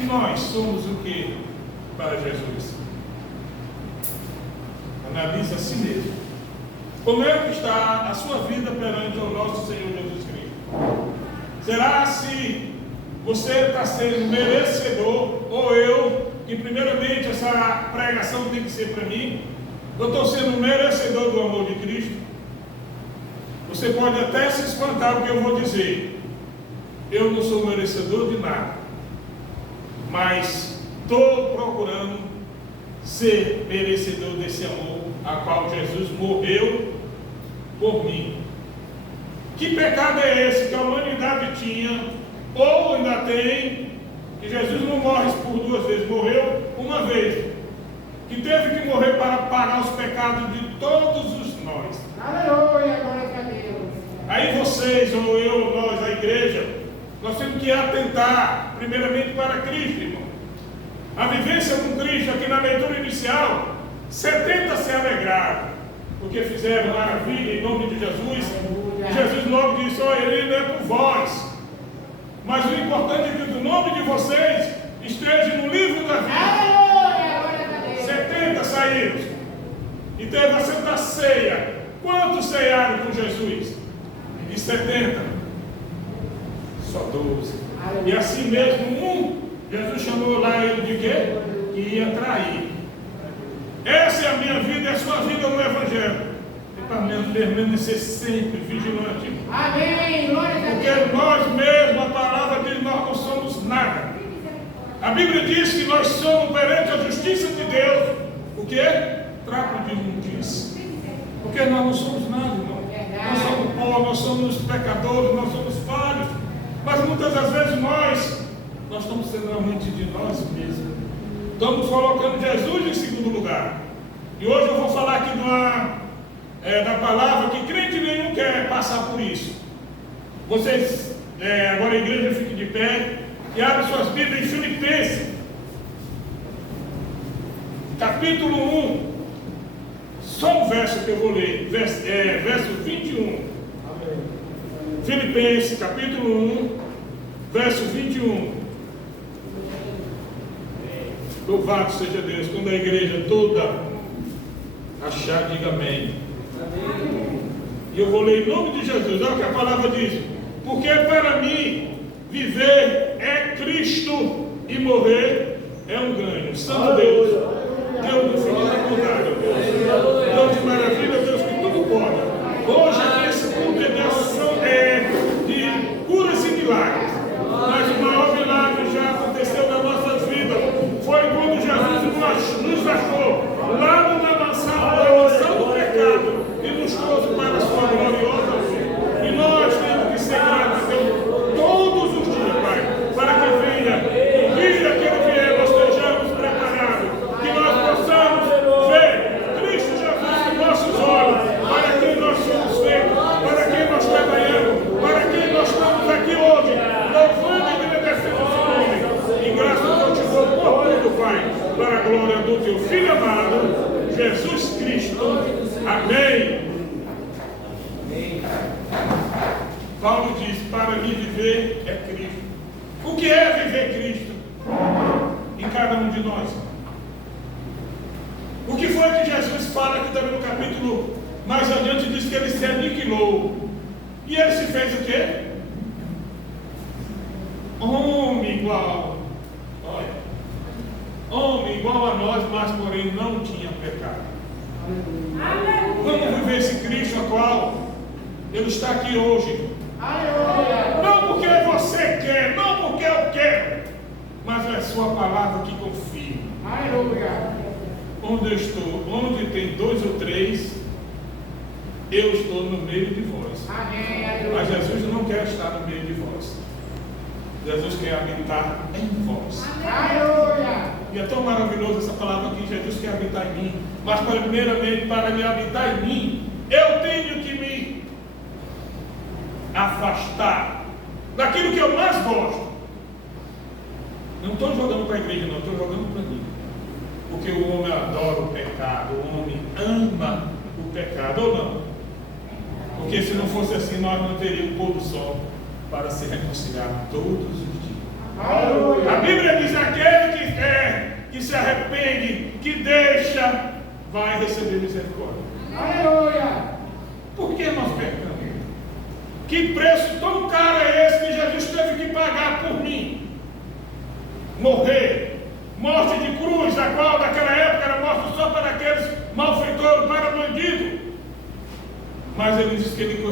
E nós somos o que para Jesus? Analise a si mesmo. Como é que está a sua vida perante o nosso Senhor Jesus Cristo? Será se você está sendo merecedor, ou eu, que primeiramente essa pregação tem que ser para mim, eu estou sendo merecedor do amor de Cristo? Você pode até se espantar o que eu vou dizer. Eu não sou merecedor de nada, mas estou procurando ser merecedor desse amor a qual Jesus morreu por mim. Que pecado é esse que a humanidade tinha, ou ainda tem, que Jesus não morre por duas vezes, morreu uma vez, que teve que morrer para pagar os pecados de todos os nós. Aleluia, glória a Deus. Aí vocês, ou eu, ou nós, a igreja, nós temos que atentar primeiramente para Cristo, irmão. A vivência com Cristo, aqui na leitura inicial, 70 se alegraram, porque fizeram maravilha em nome de Jesus. E Jesus logo disse: olha, ele não é por vós, mas o importante é que o nome de vocês esteja no livro da vida. 70 saíram, e teve a Santa Ceia. Quantos ceiaram com Jesus? De 70, só 12. E assim mesmo, Jesus chamou lá ele de quê? Que ia trair. Essa é a minha vida e a sua vida no Evangelho. E para permanecer sempre vigilante. Amém, glória a Deus. Porque nós mesmos, a palavra diz, nós não somos nada. A Bíblia diz que nós somos perante a justiça de Deus. O que é? Trapo de imundícia. Porque nós não somos nada, irmão. Nós somos pó, nós somos pecadores, nós somos falhos. Mas muitas das vezes nós estamos sendo amante de nós mesmos. Estamos colocando Jesus em segundo lugar. E hoje eu vou falar aqui da palavra que crente nenhum quer passar por isso. Vocês, agora a igreja fique de pé e abre suas Bíblias em Filipenses, capítulo 1. Só um verso que eu vou ler, verso 21. Filipenses, capítulo 1, verso 21. Louvado seja Deus. Quando a igreja toda achar, diga amém. E eu vou ler em nome de Jesus. Olha o que a palavra diz: porque para mim viver é Cristo e morrer é um ganho. Santo Deus, Deus do infinita bondade, Deus de maravilha, Deus que tudo pode. Hoje aqui esse culto é de curas e milagres. Mas o maior milagre já aconteceu nas nossas vidas. Foi quando Jesus nos achou lá na mansão do pecado e nos trouxe para a sua gloriosa luz. E nós temos que ser gratos a Deus todos os dias, Pai, para que venha o dia que Ele vier, nós estejamos preparados, que nós possamos ver Cristo Jesus com nossos olhos, para quem nós somos feitos, para quem nós trabalhamos, para quem nós estamos aqui hoje, louvando e agradecendo o seu nome. E graças eu te dou por tudo, Pai, para a glória do teu Filho amado, Jesus Cristo. Amém. Paulo diz: para mim viver é Cristo. O que é viver Cristo em cada um de nós? O que foi que Jesus fala aqui também no capítulo mais adiante? Diz que ele se aniquilou. E ele se fez o quê? Homem igual. Olha, homem igual a nós, mas porém não tinha pecado. Vamos viver esse Cristo a qual Ele está aqui hoje. Não porque você quer, não porque eu quero, mas é a sua palavra que confirma. Onde eu estou, onde tem 2 ou 3, eu estou no meio de vós. Mas Jesus não quer estar no meio de vós. Jesus quer habitar em vós. E é tão maravilhoso essa palavra que Jesus quer habitar em mim. Mas primeiramente, para ele habitar em mim, eu tenho que me afastar daquilo que eu mais gosto. Não estou jogando para a igreja, não, estou jogando para mim. Porque o homem adora o pecado, o homem ama o pecado, ou não? Porque se não fosse assim, nós não teríamos o pôr do sol para se reconciliar todos os dias. A Bíblia diz: aquele que quer, que se arrepende, que deixa, vai receber misericórdia. Aleluia. Por que nós pecamos? Que preço tão caro é esse que Jesus teve que pagar por mim? Morrer, morte de cruz, a qual naquela época era morte só para aqueles malfeitores, para bandido. Mas ele diz que ele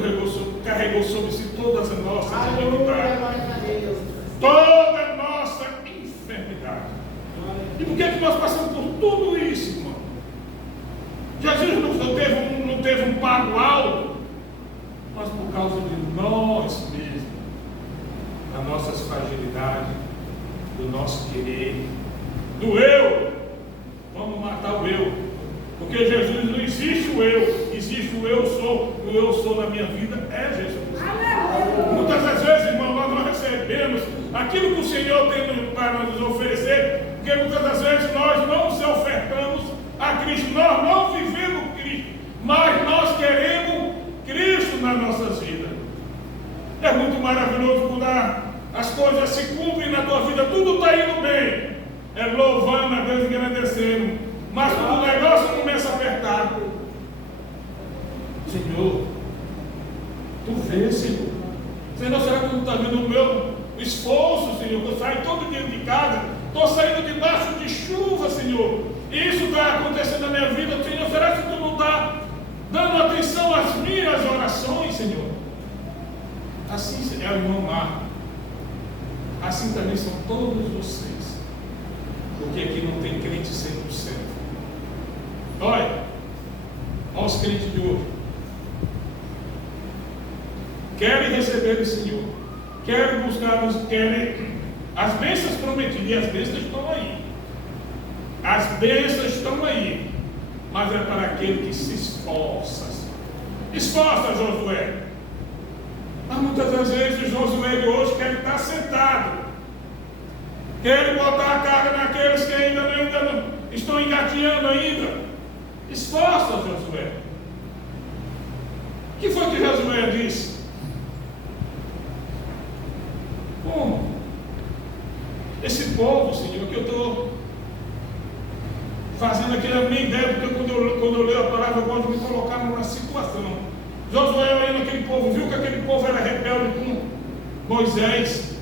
carregou sobre si todas as nossas iniquidades, toda a nossa enfermidade. E por que nós passamos por tudo isso, irmão? Jesus não teve um pago alto, mas por causa de nós mesmos, das nossas fragilidades, do nosso querer, do eu. Vamos matar o eu, porque Jesus não existe o eu, existe o eu sou na minha vida é Jesus. Muitas das vezes, irmão, nós não recebemos aquilo que o Senhor tem para nos oferecer, porque muitas das vezes nós não se ofertamos a Cristo, nós não vivemos Cristo, mas nós queremos Cristo nas nossas vidas. É muito maravilhoso quando as coisas se cumprem na tua vida, tudo está indo bem, é louvando a Deus e agradecendo, mas quando o negócio começa a apertar, Senhor, tu vês, Senhor, será que tu está vendo o meu esforço, Senhor, que eu saio todo dia de casa, estou saindo debaixo de chuva, Senhor, e isso está acontecendo na minha vida, Senhor, será que tu não está dando atenção às minhas orações, Senhor? Assim é o irmão Marco, assim também são todos vocês, porque aqui não tem crente 100%. Olha os crentes de hoje, querem receber do Senhor, querem buscar, querem as bênçãos prometidas, e as bênçãos estão aí, as bênçãos estão aí, mas é para aquele que se esforça. Esforça, Josué. Mas muitas das vezes o Josué de hoje quer estar sentado, quer botar a carga naqueles que ainda não estão engatinhando ainda. Esforça, Josué. O que foi que Josué disse? Como? Esse povo, Senhor, que eu estou fazendo aqui a minha ideia, porque quando eu leio a palavra, eu gosto de me colocar numa situação. Josué olhando aquele povo, viu que aquele povo era rebelde com Moisés.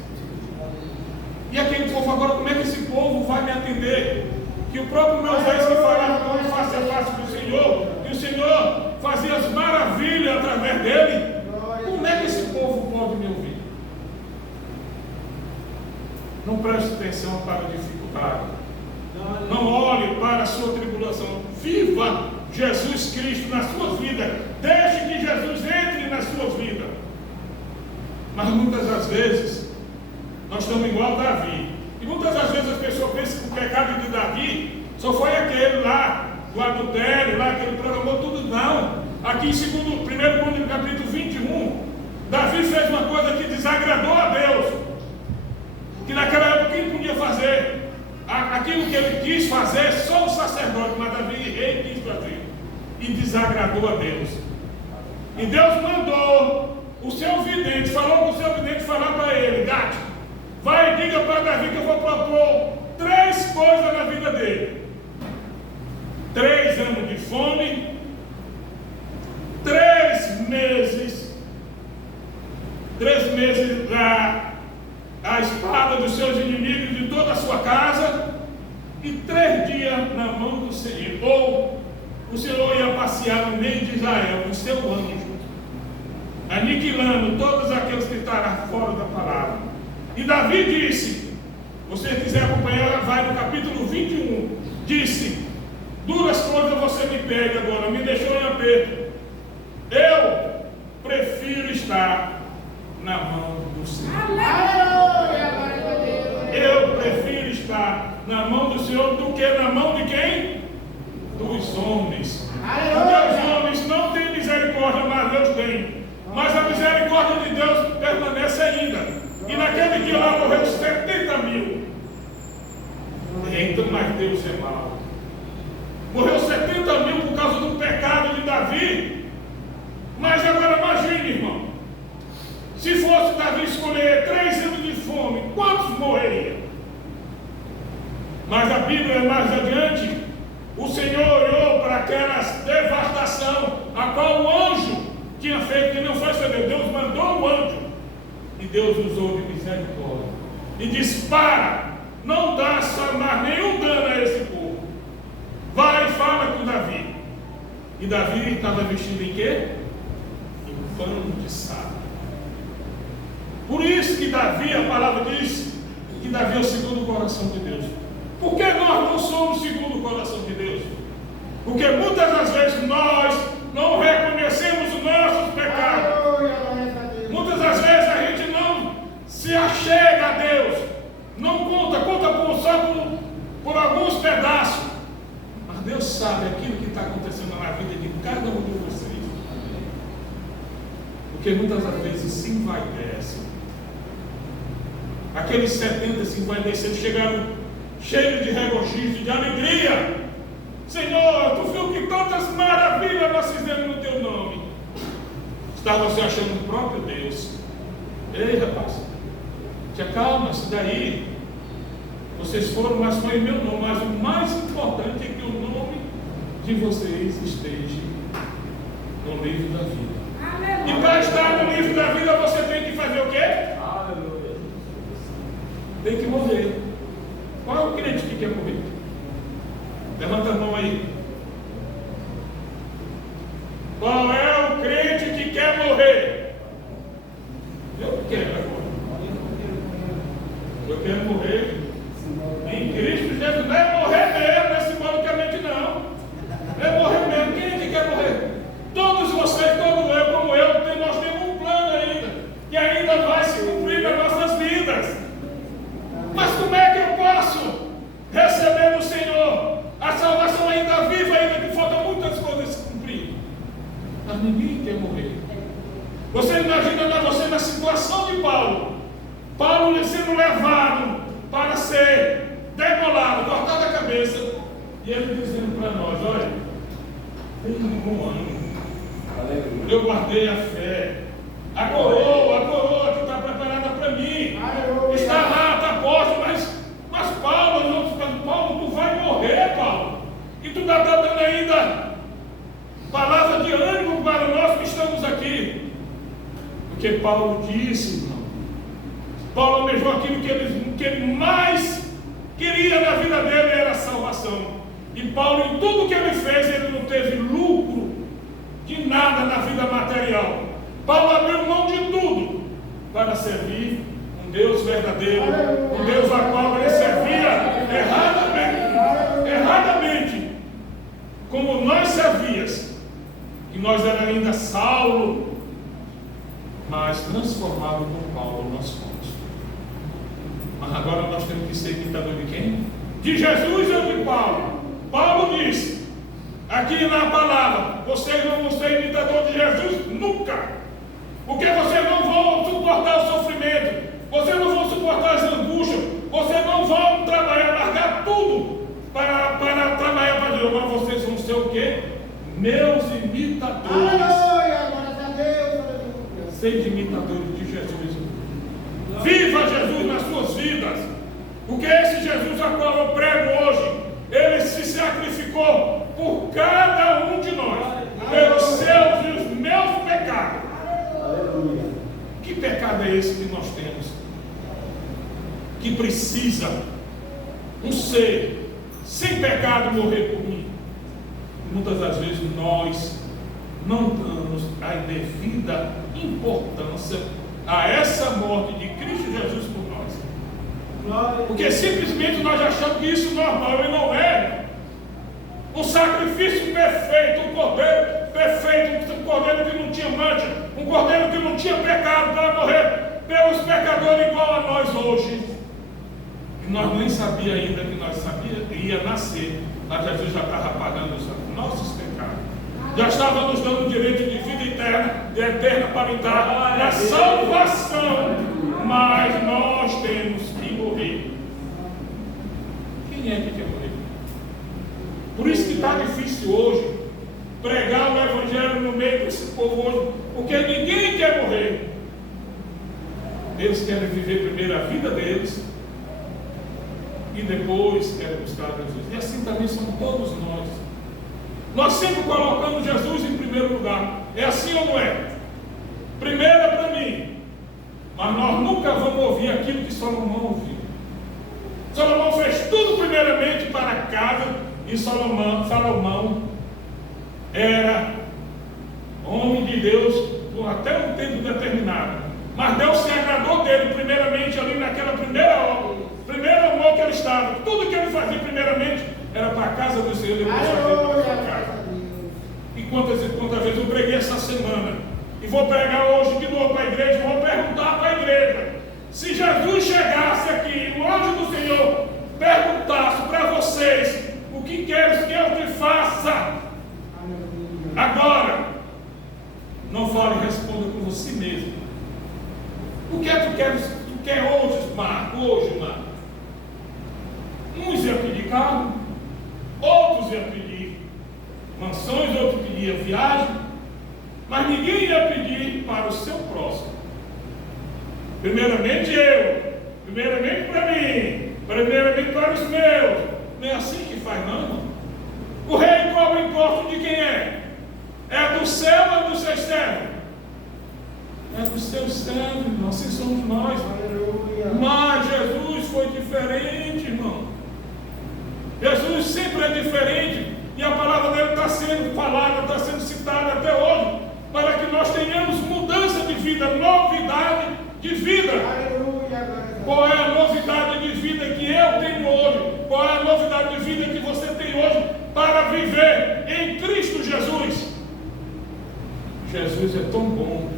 E aquele povo agora, como é que esse povo vai me atender? Que o próprio Moisés que falava face a face com o Senhor, e o Senhor fazia as maravilhas através dele. Como é que esse povo pode me ouvir? Não preste atenção para a dificuldade. Não olhe para a sua tribulação. Viva Jesus Cristo na sua vida. Deixe que Jesus entre na sua vida. Mas muitas das vezes nós estamos igual a Davi. E muitas das vezes as pessoas pensam que o pecado de Davi só foi aquele lá, do adultério, lá que ele programou tudo. Não. Aqui em 1 Crônicas, capítulo 21, Davi fez uma coisa que desagradou a Deus. Que naquela época quem podia fazer aquilo que ele quis fazer, só o sacerdote, mas Davi rei quis fazer. E desagradou a Deus. E Deus mandou o seu vidente, falou com o seu vidente falar para ele: Gade, vai e diga para Davi que eu vou propor 3 coisas na vida dele: 3 anos de fome, 3 meses a espada dos seus inimigos de toda a sua casa, e 3 dias na mão do Senhor. Ou o Senhor ia passear no meio de Israel com seu anjo, aniquilando todos aqueles que estavam fora da palavra. E Davi disse, se você quiser acompanhar, vai no capítulo 21, disse: 2 coisas você me pede agora, me deixou em aperto. Eu prefiro estar na mão do Senhor. Eu prefiro estar na mão do Senhor do que na mão de quem? Dos homens. Porque os homens não têm misericórdia, mas Deus tem. Mas a misericórdia de Deus permanece ainda. E naquele dia lá morreu 70 mil. Então, mas Deus é mau. Morreu 70 mil por causa do pecado de Davi. Mas agora imagine, irmão, se fosse Davi escolher 3 anos de fome, quantos morreriam? Mas a Bíblia, mais adiante, o Senhor olhou para aquela devastação, a qual o anjo tinha feito, que não foi só Deus, Deus mandou o anjo, e Deus usou de misericórdia, e disse: para, não dá mais nenhum dano a esse povo, vai e fala com Davi. E Davi estava vestido em quê? Em pano de saco. Por isso que Davi, a palavra diz que Davi é o segundo coração de Deus. Por que nós não somos segundo o coração de Deus? Porque muitas das vezes nós não reconhecemos os nossos pecados. Muitas das vezes a gente não se achega a Deus. Não conta só por alguns pedaços. Mas Deus sabe aquilo que está acontecendo na vida de cada um de vocês. Porque muitas das vezes se envaidece. Aqueles 70 se envaideceram, chegaram cheios de regozijos, de alegria. Senhor, tu viu que tantas maravilhas nós fizemos no teu nome. Estava se achando o próprio Deus. Ei, rapaz, te acalma, isso daí. Vocês foram, mas foi o meu nome. Mas o mais importante é que o nome de vocês esteja no livro da vida. Aleluia. E para estar no livro da vida, você tem que fazer o quê? Aleluia. Tem que morrer. Qual é o crente que quer morrer? Levanta a mão aí. Qual é o crente que quer morrer? Eu quero agora. Eu quero morrer em Cristo Jesus. Não é morrer mesmo, não é simbolicamente não. É morrer mesmo. Quem é que quer morrer? Todos vocês, todo eu, como eu, nós temos um plano ainda, que ainda vai se cumprir nas nossas vidas. Mas como é que eu posso receber do Senhor a salvação ainda viva, ainda que faltam muitas coisas se cumprir? Mas ninguém quer morrer. Você imagina você na situação de Paulo. Paulo sendo levado para ser degolado, cortado a cabeça, e ele dizendo para nós: olha, tenha um bom ânimo, eu guardei a fé, a coroa que está preparada para mim, está lá, está posta, mas Paulo, tu vai morrer, Paulo, e tu está dando ainda palavra de ânimo para nós que estamos aqui. Porque Paulo disse, irmão, Paulo almejou aquilo que ele mais queria na vida dele, era a salvação. E Paulo, em tudo que ele fez, ele não teve lucro de nada na vida material. Paulo abriu mão de tudo para servir um Deus verdadeiro, um Deus a qual ele servia erradamente, como nós servíamos, que nós era ainda Saulo, mas transformado por Paulo nós fomos. Mas agora nós temos que ser imitador de quem? De Jesus ou de Paulo? Paulo disse aqui na palavra: vocês não vão ser imitador de Jesus nunca, porque vocês não vão suportar o sofrimento, vocês não vão suportar as angústias, vocês não vão trabalhar, largar tudo para trabalhar para Deus. Agora vocês vão ser o quê? Meus imitadores. Aleluia, glória a Deus. Sede imitadores de Jesus. Viva Jesus nas suas vidas. Porque esse Jesus a qual eu prego hoje, ele se sacrificou por cada um de nós, pelos seus e os meus pecados. Aleluia. Que pecado é esse que nós temos? Que precisa um ser sem pecado morrer por mim? Muitas das vezes nós não damos a devida importância a essa morte de Cristo Jesus por nós. Porque simplesmente nós achamos que isso é normal, e não é. Um sacrifício perfeito, um cordeiro perfeito, um cordeiro que não tinha mancha, um cordeiro que não tinha pecado, para morrer pelos pecadores igual a nós hoje. E nós nem sabíamos ainda que nós sabíamos que ia nascer, mas Jesus já estava pagando os nossos pecados. Já estava nos dando o direito de vida eterna para entrar na salvação. Mas nós temos que morrer. Quem é que quer morrer? Por isso que está difícil hoje pregar o Evangelho no meio desse povo hoje, porque ninguém quer morrer. Eles querem viver primeiro a vida deles e depois querem buscar Jesus. E assim também somos todos nós. Nós sempre colocamos Jesus em primeiro lugar. É assim ou não é? Primeiro é para mim. Mas nós nunca vamos ouvir aquilo que Salomão ouviu. Salomão fez tudo primeiramente para a casa. E Salomão era homem de Deus por até um tempo determinado. Mas Deus se agradou dele primeiramente ali naquela primeira obra. Primeiro amor que ele estava. Tudo que ele fazia primeiramente era para a casa do Senhor, depois fazia para a sua casa. E quantas vezes eu preguei essa semana, e vou pregar hoje de novo para a igreja, vou perguntar para a igreja, se Jesus chegasse aqui, o anjo do Senhor perguntasse para vocês, o que queres que eu te faça? Agora, não fale, responda com você mesmo. O que é que tu quer hoje, Marco? Uns iam pedir carro, outros iam pedir mansões, outros pediam viagem, mas ninguém ia pedir para o seu próximo. Primeiramente eu, primeiramente para mim, primeiramente para os meus. Não é assim que faz, não, irmão. O rei cobra imposto de quem é? É do céu ou é dos seus servos? É dos seus servos, irmão. Assim somos nós. Aleluia. Mas Jesus foi diferente, irmão. Jesus sempre é diferente. E a palavra dele está sendo falada, está sendo citada até hoje, para que nós tenhamos mudança de vida, novidade de vida. Aleluia. Qual é a novidade de vida que eu tenho hoje? Qual é a novidade de vida que você tem hoje para viver em Cristo Jesus? Jesus é tão bom,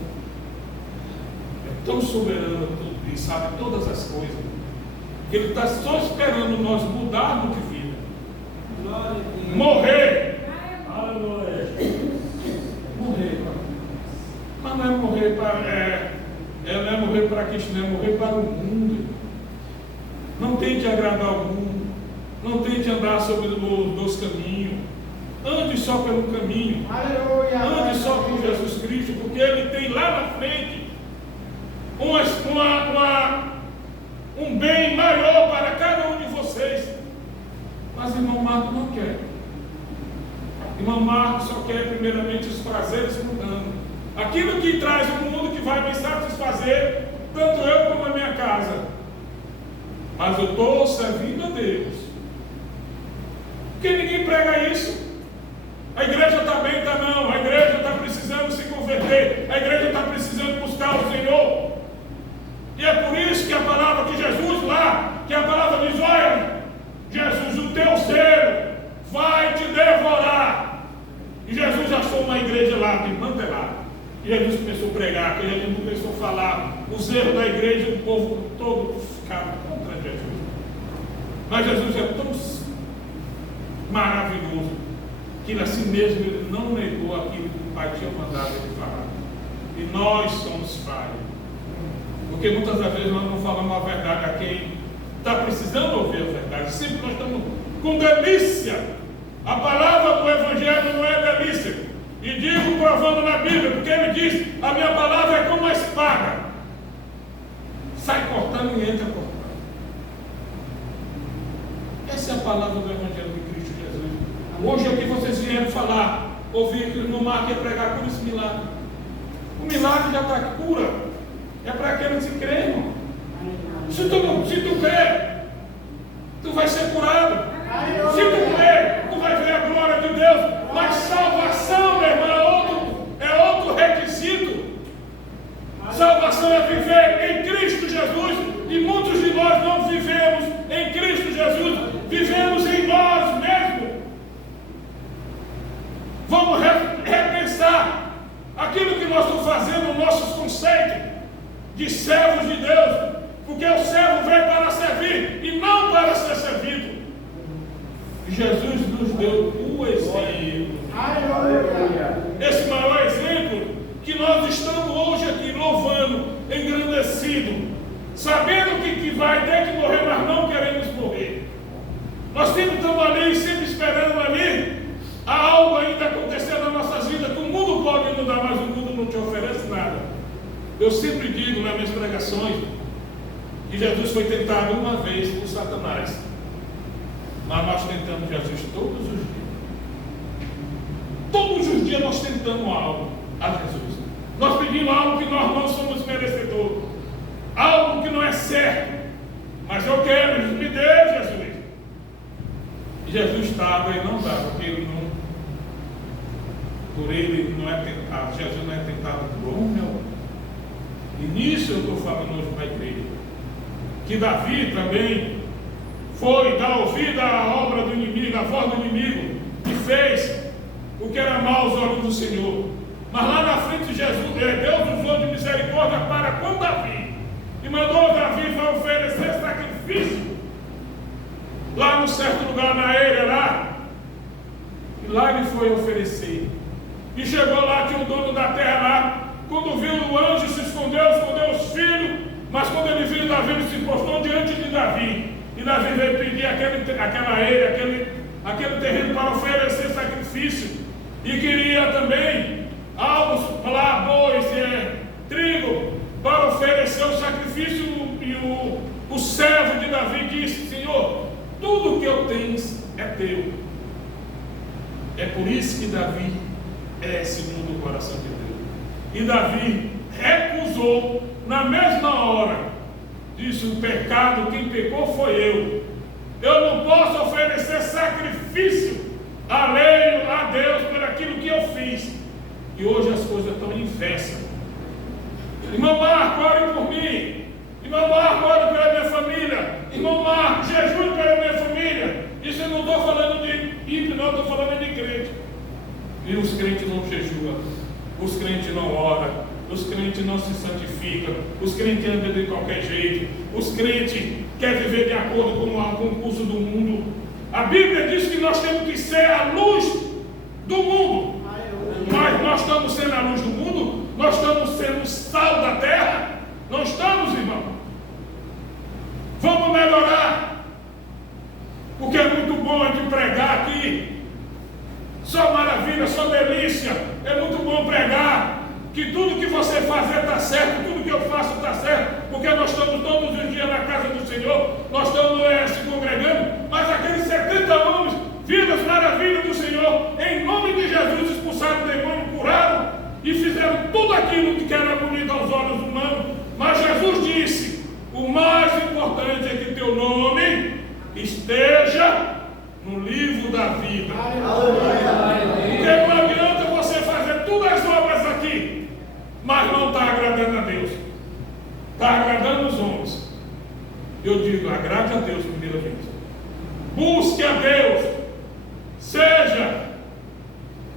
é tão soberano e sabe todas as coisas, que Ele está só esperando nós mudarmos de vida. Morrer. Morrer. Mas não é morrer para não é morrer para Cristo, não é morrer para o mundo. Não tente agradar o mundo. Não tente andar sobre os caminhos. Ande só pelo caminho. Ande só com Jesus Cristo, porque Ele tem lá na frente um bem maior para cada um de vocês. Mas irmão Marco não quer. Irmão Marco só quer primeiramente os prazeres mundanos. Aquilo que traz o mundo que vai me satisfazer, tanto eu como a minha casa. Mas eu estou servindo a Deus. Porque ninguém prega isso. A igreja está bem, está não. A igreja está precisando se converter. A igreja está precisando buscar o Senhor. E é por isso que a palavra de Jesus lá, que a palavra diz, olha, Jesus, o teu zelo vai te devorar. E Jesus achou uma igreja lá, desmantelada. E Jesus começou a pregar, e Jesus começou a falar. O zelo da igreja, o povo todo ficava contra Jesus. Mas Jesus é tão maravilhoso, que assim mesmo Ele não negou aquilo que o Pai tinha mandado Ele falar. E nós somos falhos. Porque muitas das vezes nós não falamos a verdade a quem está precisando ouvir a verdade. Sempre nós estamos com delícia. A palavra do Evangelho não é delícia. E digo provando na Bíblia, porque ele diz, a minha palavra é como uma espada. Sai cortando e entra cortando. Essa é a palavra do Evangelho de Cristo Jesus. Hoje aqui vocês vieram falar, ouvir que o irmão Marco ia pregar por esse milagre. O milagre já está cura. É para aqueles que creem, irmão. Se tu crer, tu vai ser curado. Se tu crer, tu vai ver a glória de Deus. Mas salvação, meu irmão, é outro requisito. Salvação é viver em Cristo Jesus. E muitos de nós não vivemos em Cristo Jesus. Vivemos em nós mesmos. Vamos repensar aquilo que nós estamos fazendo, nossos conceitos de servos de Deus. Porque o servo veio para servir e não para ser servido. Jesus nos deu o exemplo. Esse maior exemplo que nós estamos hoje aqui louvando, engrandecido, sabendo que vai ter que morrer, mas não queremos morrer. Nós sempre estamos ali, sempre esperando ali algo ainda acontecer nas nossas vidas, que o mundo pode nos dar, mas o mundo não te oferece nada. Eu sempre digo nas minhas pregações que Jesus foi tentado uma vez por Satanás. Mas nós tentamos Jesus todos os dias. Todos os dias nós tentamos algo a Jesus. Nós pedimos algo que nós não somos merecedores. Algo que não é certo. Mas eu quero, me dê, Jesus. E Jesus estava e não dá, porque ele não. Por ele não é tentado. Jesus não é tentado por homem. E nisso eu estou falando hoje para a igreja. Que Davi também foi dar ouvido à obra do inimigo, à voz do inimigo, e fez o que era mal aos olhos do Senhor. Mas lá na frente Jesus, Deus usou de misericórdia para com Davi. E mandou Davi para oferecer sacrifício lá num certo lugar na eira lá. E lá ele foi oferecer. E chegou lá, tinha o dono da terra lá. Quando viu o anjo, se escondeu os filhos. Mas quando ele viu Davi, ele se postou diante de Davi. E Davi veio pedir aquela eira, aquele terreno para oferecer sacrifício. E queria também algo lá, bois, trigo, para oferecer o sacrifício. E o servo de Davi disse: Senhor, tudo que eu tenho é teu. É por isso que Davi é segundo o coração de Deus. E Davi recusou na mesma hora. Disse: o pecado, quem pecou foi eu. Eu não posso oferecer sacrifício alheio a Deus por aquilo que eu fiz. E hoje as coisas estão inversas. Irmão Marco, ore por mim. Irmão Marco, ore pela minha família. Irmão Marco, jejum pela minha família. Isso eu não estou falando de ímpio, não, estou falando de crente. E os crentes não jejuam, os crentes não oram, os crentes não se santificam, os crentes andam de qualquer jeito, os crentes querem viver de acordo com o curso do mundo. A Bíblia diz que nós temos que ser a luz do mundo. Mas nós estamos sendo a luz do mundo? Nós estamos sendo o sal da terra? Não estamos, irmão? Vamos melhorar. Porque é muito bom a gente pregar aqui. Só maravilha, só delícia. É muito bom pregar que tudo que você fazer está certo, tudo que eu faço está certo, porque nós estamos todos os dias na casa do Senhor, nós estamos se congregando, mas aqueles 70 homens, vidas maravilhas do Senhor, em nome de Jesus, expulsaram o demônio, curaram e fizeram tudo aquilo que era bonito aos olhos humanos. Mas Jesus disse: o mais importante é que teu nome esteja no livro da vida. Porque não adianta você fazer todas as obras aqui, mas não está agradando a Deus, está agradando os homens. Eu digo: agrade a Deus primeiramente, busque a Deus, seja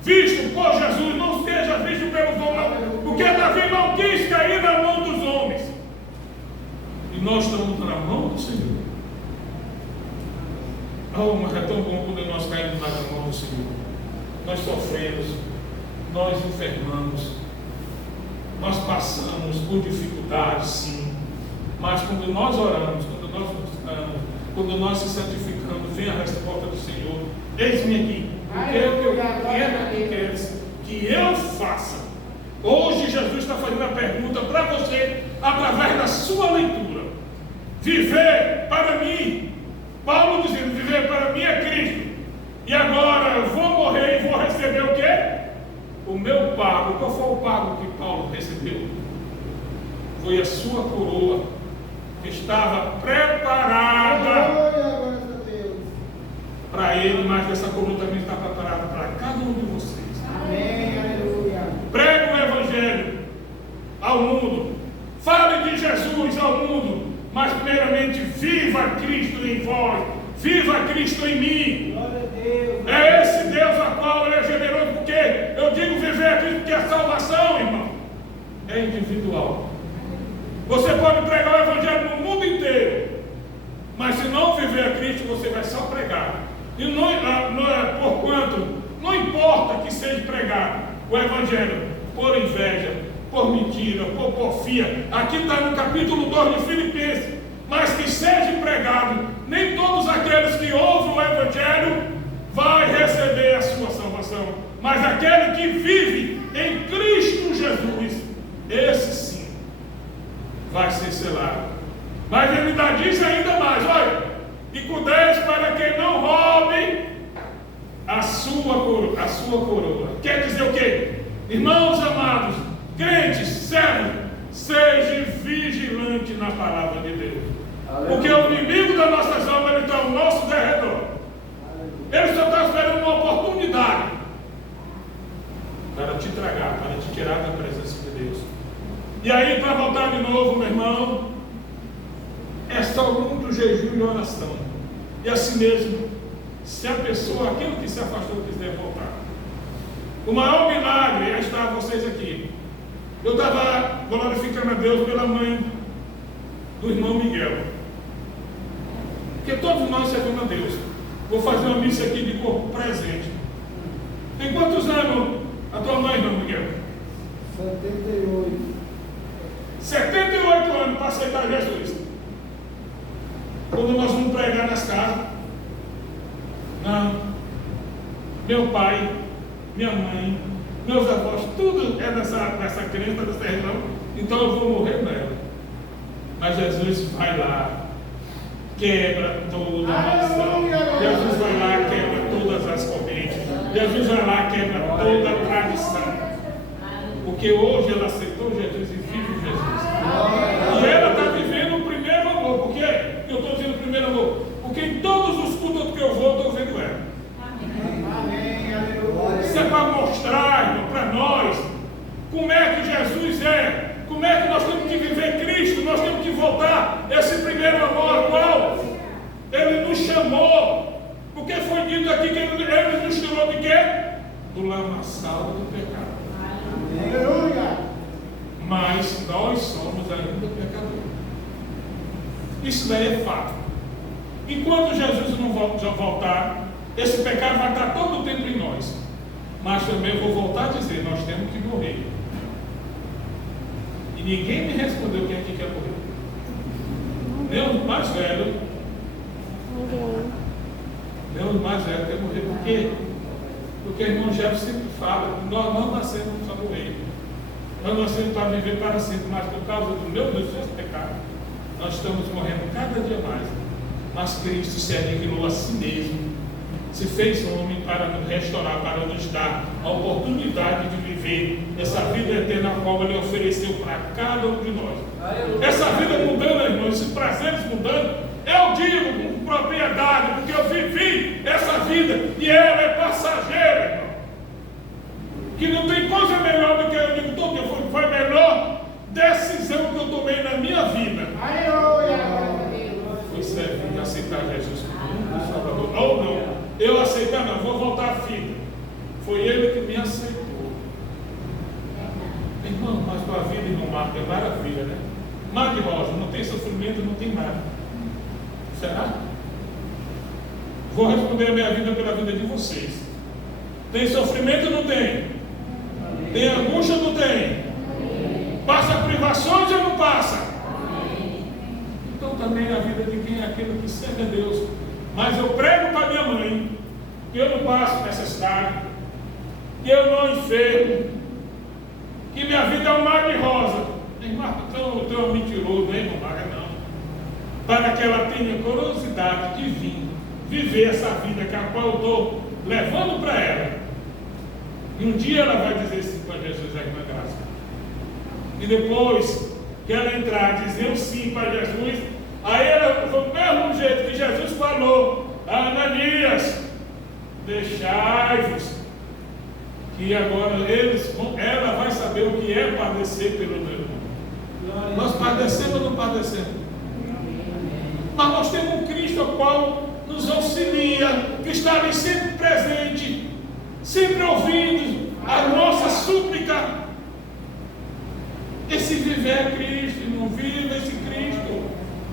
visto por Jesus, não seja visto pelos homens, porque Davi não quis cair na mão dos homens, e nós estamos na mão do Senhor. Oh, mas é tão bom quando nós caímos na mão do Senhor. Nós sofremos, nós enfermamos, nós passamos por dificuldades, sim. Mas quando nós oramos, quando nós buscamos, quando nós se santificamos, vem a resposta do Senhor: eis-me aqui, o que é que tu queres que eu faça? Hoje Jesus está fazendo a pergunta para você, através da sua leitura. Viver para mim, Paulo dizendo: viver para mim é Cristo, e agora eu vou morrer e vou receber o quê? O meu pago. Qual foi o pago que Paulo recebeu? Foi a sua coroa, que estava preparada para ele, mas essa coroa também está preparada para cada um de vocês. Amém, aleluia. Pregue o Evangelho ao mundo, fale de Jesus ao mundo, mas primeiramente viva Cristo em vós, viva Cristo em mim. Glória a Deus. É esse Deus a qual Ele é generoso, porque eu digo viver a Cristo, porque a salvação, irmão, é individual. Você pode pregar o Evangelho no mundo inteiro, mas se não viver a Cristo, você vai só pregar. E porquanto, não importa que seja pregado o Evangelho por inveja, por mentira, por porfia. Aqui está no capítulo 2 de Filipenses. Mas que seja pregado, nem todos aqueles que ouvem o Evangelho vai receber a sua salvação, mas aquele que vive em Cristo Jesus, esse sim vai ser selado. Mas ele diz ainda mais: olha, e cuideis para que não roube sua coroa. Quer dizer o quê? Irmãos amados, crentes, servos, seja vigilante na palavra de Deus. Porque o inimigo das nossas almas, ele está ao nosso derredor. Ele só está esperando uma oportunidade para te tragar, para te tirar da presença de Deus. E aí, para voltar de novo, meu irmão, é só muito jejum e oração. E assim mesmo, se a pessoa, aquilo que se afastou, quiser voltar. O maior milagre é estar vocês aqui. Eu estava glorificando a Deus pela mãe do irmão Miguel. Porque todos nós servimos a Deus. Vou fazer uma missa aqui de corpo presente. Tem quantos anos a tua mãe, irmão Miguel? 78. 78 anos para aceitar Jesus. Quando nós vamos pregar nas casas, não. Meu pai, minha mãe, meus avós, tudo é dessa crença, dessa religião, então eu vou morrer nela. Mas Jesus vai lá, quebra toda a maldição. Jesus vai lá, quebra todas as correntes. Jesus vai lá, quebra toda a tradição. Porque hoje ela aceitou Jesus e vive Jesus. E ela está vivendo o primeiro amor. Por quê? Eu estou dizendo o primeiro amor. Porque em todos os cultos que eu vou, estou vendo ela. Isso é para mostrar, irmão, para nós, como é que Jesus é, como é que nós temos que viver Cristo, nós temos que voltar esse primeiro amor ao qual Ele nos chamou, porque foi dito aqui que Ele nos tirou de quê? Do lamaçal do pecado. Aleluia! Mas nós somos ainda pecadores. Isso daí é fato. Enquanto Jesus não voltar, esse pecado vai estar todo o tempo em nós. Mas também eu vou voltar a dizer, nós temos que morrer. E ninguém me respondeu quem é que quer morrer. Nem os mais velhos. Nem os mais velhos querem morrer. Por quê? Porque o irmão Jefferson sempre fala, nós não nascemos para morrer. Nós nascemos para viver para sempre, mas por causa do meu Deus, esse pecado, nós estamos morrendo cada dia mais. Mas Cristo se aniquilou a si mesmo, se fez homem para nos restaurar, para nos dar a oportunidade de viver essa vida eterna a qual Ele ofereceu para cada um de nós. Essa vida mudando, irmãos, esses prazeres mudando, eu digo com propriedade, porque eu vivi essa vida e ela é passageira, irmão. Que não tem coisa melhor do que eu digo todo dia, foi a melhor decisão que eu tomei na minha vida. Foi servir, aceitar Jesus como Salvador. Ou não, eu aceitar não, vou voltar à fita. Foi Ele que me aceitou. Irmão, mas tua vida, irmão Marco, é maravilha, né? Mar de rosa, não tem sofrimento, não tem nada. Será? Vou responder a minha vida pela vida de vocês. Tem sofrimento ou não tem? Tem angústia ou não tem? Passa privações ou não passa? Então também a vida de quem é aquele que serve a Deus. Mas eu prego para minha mãe que eu não passo necessidade, que eu não enfermo, que minha vida é um mar de rosa. Irmão, então eu tenho um mentiroso, né, irmão Maga? Não. Para que ela tenha curiosidade de vir viver essa vida que a qual eu estou levando para ela. E um dia ela vai dizer sim para Jesus aqui na graça. E depois que ela entrar, dizer sim para Jesus, aí ela, do mesmo jeito que Jesus falou a Ananias, deixai-vos, que agora ela vai saber o que é padecer pelo meu irmão. Nós padecemos ou não padecemos? Mas nós temos um Cristo ao qual nos auxilia, que está ali sempre presente, sempre ouvindo a nossa súplica. Esse viver é Cristo, não vive esse Cristo.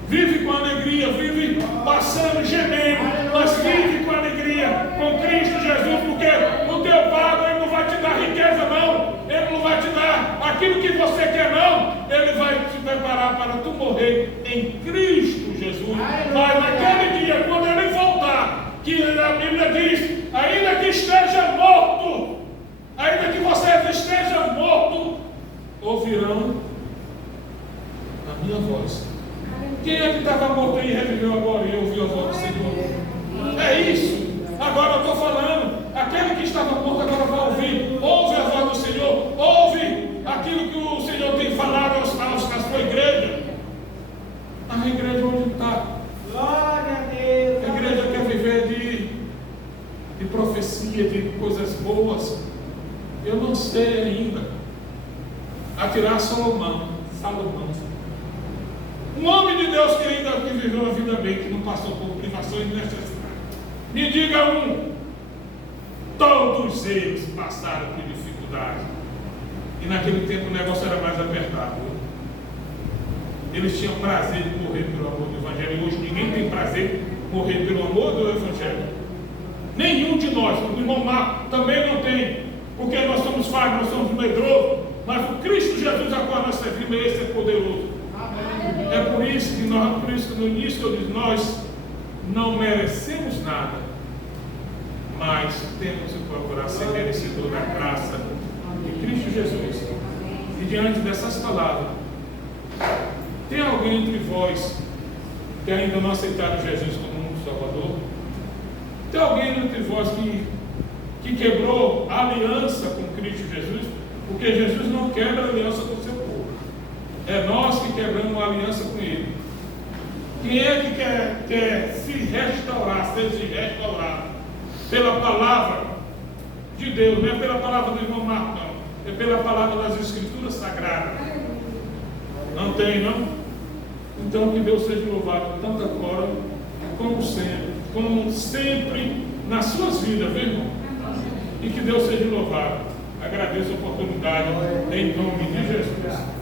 Vive com alegria, vive passando, gemendo, mas vive com alegria, com Cristo Jesus, porque o teu Pai Ele não vai te dar riqueza não, Ele não vai te dar aquilo que você quer não, Ele vai te preparar para tu morrer em Cristo Jesus. Mas naquele dia, quando Ele voltar, que a Bíblia diz, ainda que esteja morto, ainda que você esteja morto, ouvirão a minha voz. Quem é que estava morto e reviveu agora e ouviu a voz do Senhor? É isso. Agora eu estou falando, aquele que estava morto agora vai coisas boas. Eu não sei ainda. Atirar Salomão. Um homem de Deus que ainda viveu uma vida bem, que não passou por privações e necessidades. Me diga um. Todos eles passaram por dificuldades. E naquele tempo o negócio era mais apertado. Eles tinham prazer de morrer pelo amor do Evangelho. Hoje ninguém tem prazer de morrer pelo amor do Evangelho. Nenhum de nós. O irmão Marco também não tem. Porque nós somos falhos, nós somos medrosos. Mas o Cristo Jesus, a qual nós servimos, esse é poderoso. Amém. É por isso que no início eu disse, nós não merecemos nada. Mas temos que procurar ser merecedor da graça de Cristo Jesus. E diante dessas palavras, tem alguém entre vós que ainda não aceitaram Jesus como um Salvador? Tem alguém entre vós que quebrou a aliança com Cristo Jesus? Porque Jesus não quebra a aliança com o seu povo. É nós que quebramos a aliança com Ele. Quem é que quer se restaurar, ser restaurado? Pela palavra de Deus, não é pela palavra do irmão Marco, não. É pela palavra das Escrituras Sagradas. Não tem, não? Então que Deus seja louvado tanto agora como sempre nas suas vidas, viu, irmão? E que Deus seja louvado. Agradeço a oportunidade em nome de Jesus.